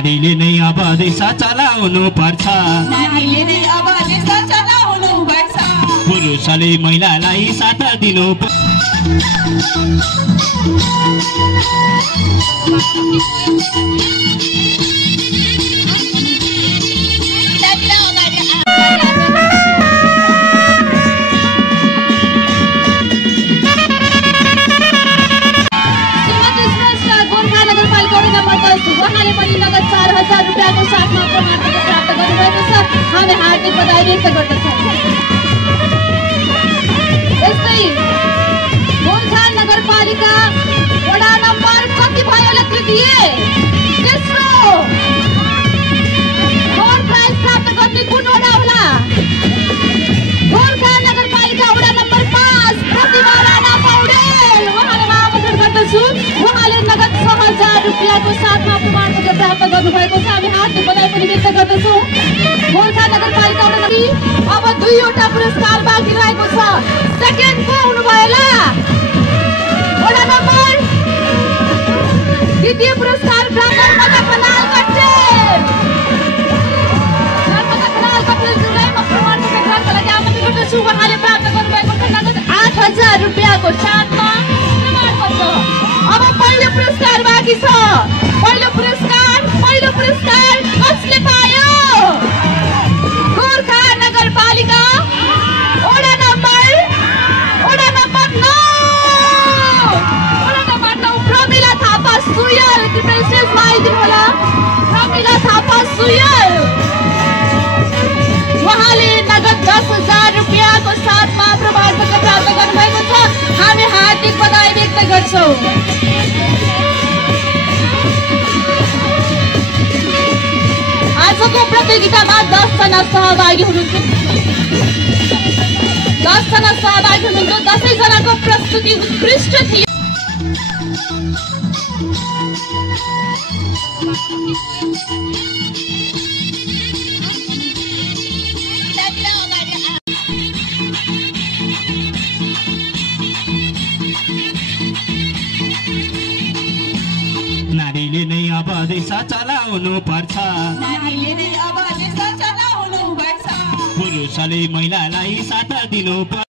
नारीले नै अब देश चलाउनु पर्छ, नारीले नै अब देश चलाउनु पर्छ, पुरुषले महिलालाई साथ दिनु उहाँले पनि नगद 4000 रुपैयाँको साथमा प्रमाणपत्र प्राप्त गर्नुभएको छ। हामी हार्दिक बधाई व्यक्त गर्दछौँ। यस्तै गोर्खान नगरपालिका वडा नम्बर कति भयो ल तृतीय तेस्रो गोल्ड प्राइज प्राप्त गर्ने कुन वडा होला? गोर्खान नगरपालिका वडा नम्बर 5 प्रतिभा राणा पौडेल, उहाँलाई आमन्त्रण गर्दछु। उहाँले नगद 6000 रुपैयाँको साथमा प्रमाणपत्र प्राप्त गर्नुभएको छ। हामी हार्दिक बधाई पनि व्यक्त गर्दछौँ। गोर्खा नगरपालिका अब 2वटा पुरस्कार बाँकी रहेको छ। सेकेन्ड को हुनुभयो ल वडा नम्बर द्वितीय पुरस्कार प्राप्त नर्मदा खनाल कटेल, नर्मदा खनाल कटेलज्यूलाई म प्रमाणपत्र ग्रहणका लागि आमन्त्रण गर्दछु। उहाँले प्राप्त गर्नुभएको छ नगद 8000 रुपैयाँको साथमा प्रमाणपत्र। अब पहिलो पुरस्कार बाँकी छ। पहिलो पुरस्कार कसले पायो? गोर्खा नगरपालिका वडा नम्बर 9 प्रमिला थापा सुयल, कृपया स्टेजमा आइदिनु होला। प्रमिला थापा सुयल, उहाँले नगद 10000 रुपैयाँको साथमा प्रमाणपत्र प्राप्त गर्नुभएको छ। हामी हार्दिक बधाई व्यक्त गर्छौँ। आजको प्रतियोगितामा 10 जना सहभागी हुनुहुन्छ। 10 जनाको प्रस्तुति उत्कृष्ट थियो। नारीले नै अब देश चलाउनु पर्छ, नारीले नै अब देश चलाउनु पर्छ, पुरुषले महिलालाई साथ दिनु पर्छ।